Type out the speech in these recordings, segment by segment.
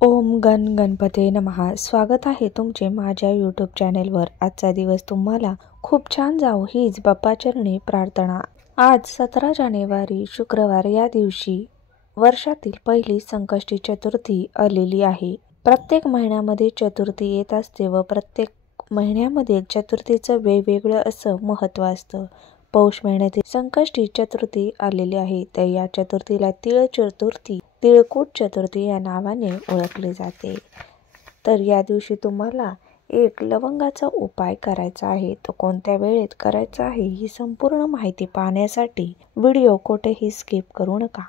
ओम गण गणपते नमः. स्वागत आहे तुमचे माझ्या यूट्यूब चॅनेलवर. आजचा दिवस तुम्हाला खूप छान जावो हीच बाप्पाचरणी प्रार्थना. आज 17 जानेवारी शुक्रवार या दिवशी वर्षातील पहिली संकष्टी चतुर्थी आलेली आहे. प्रत्येक महिन्यामध्ये चतुर्थी येत असते व प्रत्येक महिन्यामध्ये चतुर्थीचं वेगवेगळं असं महत्त्व असतं. पौष महिन्यातील संकष्टी चतुर्थी आलेली आहे, तर या चतुर्थीला तीळ चतुर्थी, तिळकूट चतुर्थी या नावाने ओळखले जाते. तर या दिवशी तुम्हाला एक लवंगाचा उपाय करायचा आहे. तो कोणत्या वेळेत करायचा आहे ही संपूर्ण माहिती पाहण्यासाठी व्हिडिओ कोठेही स्किप करू नका.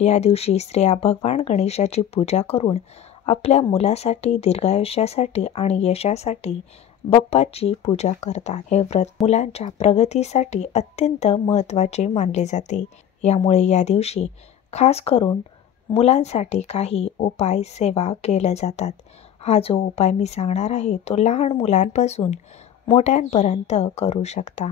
या दिवशी स्त्रिया भगवान गणेशाची पूजा करून आपल्या मुलासाठी, दीर्घायुष्यासाठी आणि यशासाठी बाप्पाची पूजा करतात. हे व्रत मुलांच्या प्रगतीसाठी अत्यंत महत्त्वाचे मानले जाते. यामुळे या दिवशी खास करून मुलांसाठी काही उपाय सेवा केल्या जातात. हा जो उपाय मी सांगणार आहे तो लहान मुलांपासून मोठ्यांपर्यंत करू शकता.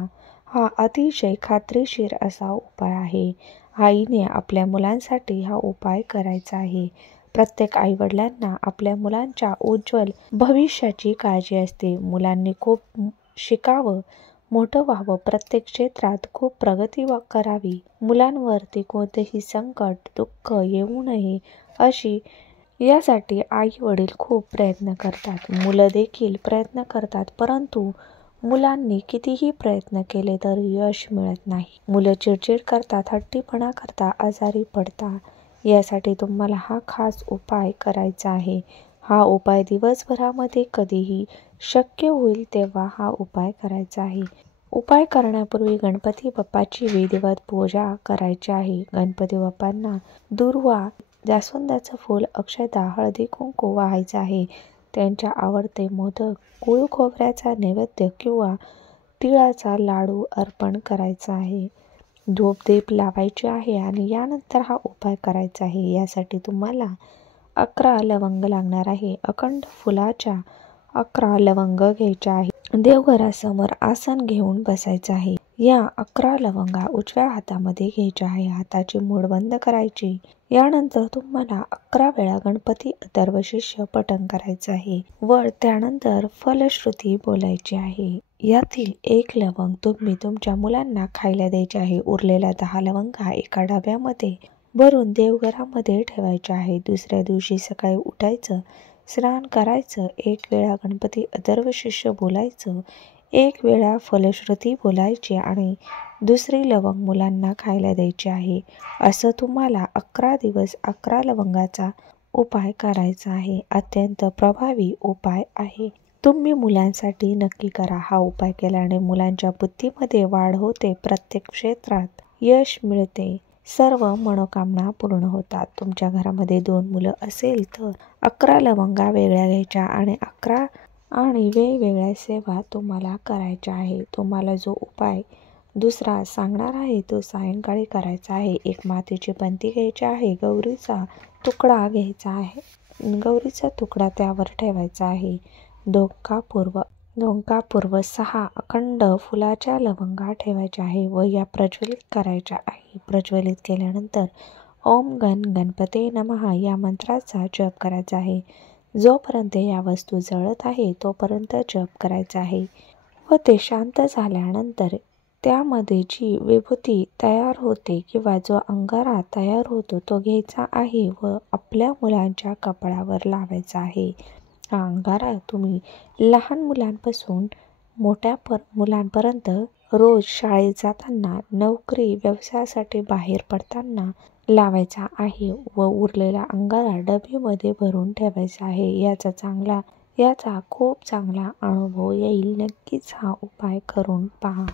हा अतिशय खात्रीशीर असा उपाय आहे. आईने आपल्या मुलांसाठी हा उपाय करायचा आहे. प्रत्येक आईवडिलांना आपल्या मुलांच्या उज्ज्वल भविष्याची काळजी असते. मुलांनी खूप शिकावं, मोठं व्हावं, प्रत्येक क्षेत्रात खूप प्रगती करावी, मुलांवरती कोणतेही संकट, दुःख येऊ नये अशी यासाठी आई वडील खूप प्रयत्न करतात. मुलं देखील प्रयत्न करतात, परंतु मुलांनी कितीही प्रयत्न केले तर यश मिळत नाही. मुलं चिडचिड करतात, हट्टीपणा करतात, आजारी पडतात. यासाठी तुम्हाला हा खास उपाय करायचा आहे. हा उपाय दिवसभरामध्ये कधीही शक्य होईल तेव्हा हा उपाय करायचा आहे. उपाय करण्यापूर्वी गणपती बाप्पाची विधिवत पूजा करायची आहे. गणपती बाप्पांना दुर्वा, जास्वंदाचं फूल, अक्षता, हळदी कुंकू वाहायचं आहे. त्यांच्या आवडते मोदक, गुळ खोबऱ्याचा नैवेद्य किंवा तिळाचा लाडू अर्पण करायचा आहे. धूप दीप लावायचे आहे आणि यानंतर हा उपाय करायचा आहे. यासाठी तुम्हाला 11 लवंग लागणार आहे. अखंड फुलाच्या 11 लवंग घ्यायच्या आहे. देवघरासमोर आसन घेऊन बसायचं आहे. या 11 लवंगा उजव्या हातामध्ये घ्यायच्या आहे. हाताची मूठ बंद करायची. यानंतर तुम्हाला 11 वेळा गणपती अथर्वशीर्ष पठण करायचं आहे व त्यानंतर फलश्रुती बोलायची आहे. यातील 1 लवंग तुम्ही तुमच्या मुलांना खायला द्यायचे आहे. उरलेल्या 10 लवंगा एका डब्यामध्ये भरून देवघरामध्ये ठेवायचे आहे. दुसऱ्या दिवशी सकाळी उठायचं, स्नान करायचं, 1 वेळा गणपती अथर्वशीर्ष बोलायचं, 1 वेळा फलश्रुती बोलायची आणि दुसरी लवंग मुलांना खायला द्यायची आहे. असं तुम्हाला 11 दिवस 11 लवंगाचा उपाय करायचा आहे. अत्यंत प्रभावी उपाय आहे. तुम्ही मुलांसाठी नक्की करा. हा उपाय केल्याने मुलांच्या बुद्धीमध्ये वाढ होते, प्रत्येक क्षेत्रात यश मिळते, सर्व मनोकामना पूर्ण होतात. तुमच्या घरामध्ये 2 मुलं असेल तर 11 लवंगा वेगळ्या घ्यायच्या आणि 11 आणि वेगवेगळ्या सेवा तुम्हाला करायच्या आहे. तुम्हाला जो उपाय दुसरा सांगणार आहे तो सायंकाळी करायचा आहे. एक मातीची पंती घ्यायची आहे. गौरीचा तुकडा घ्यायचा आहे. गौरीचा तुकडा त्यावर ठेवायचा आहे. दोंकापूर्व 6 अखंड फुलाच्या लवंगा ठेवायच्या आहे व या प्रज्वलित करायच्या आहे. प्रज्वलित केल्यानंतर ओम गण गणपते नमः या मंत्राचा जप करायचा आहे. जोपर्यंत या वस्तू जळत आहे तोपर्यंत जप करायचा आहे व ते शांत झाल्यानंतर त्यामध्ये जी विभूती तयार होते किंवा जो अंगारा तयार होतो तो घ्यायचा आहे व आपल्या मुलांच्या कपाळावर लावायचा आहे. हा अंगारा तुम्ही लहान मुलांपासून मोठ्या मुलांपर्यंत रोज शाळेत जाताना, नोकरी व्यवसायासाठी बाहेर पडताना लावायचा आहे व उरलेला अंगारा डबीमध्ये भरून ठेवायचा आहे. याचा खूप चांगला अनुभव येईल. नक्कीच हा उपाय करून पहा.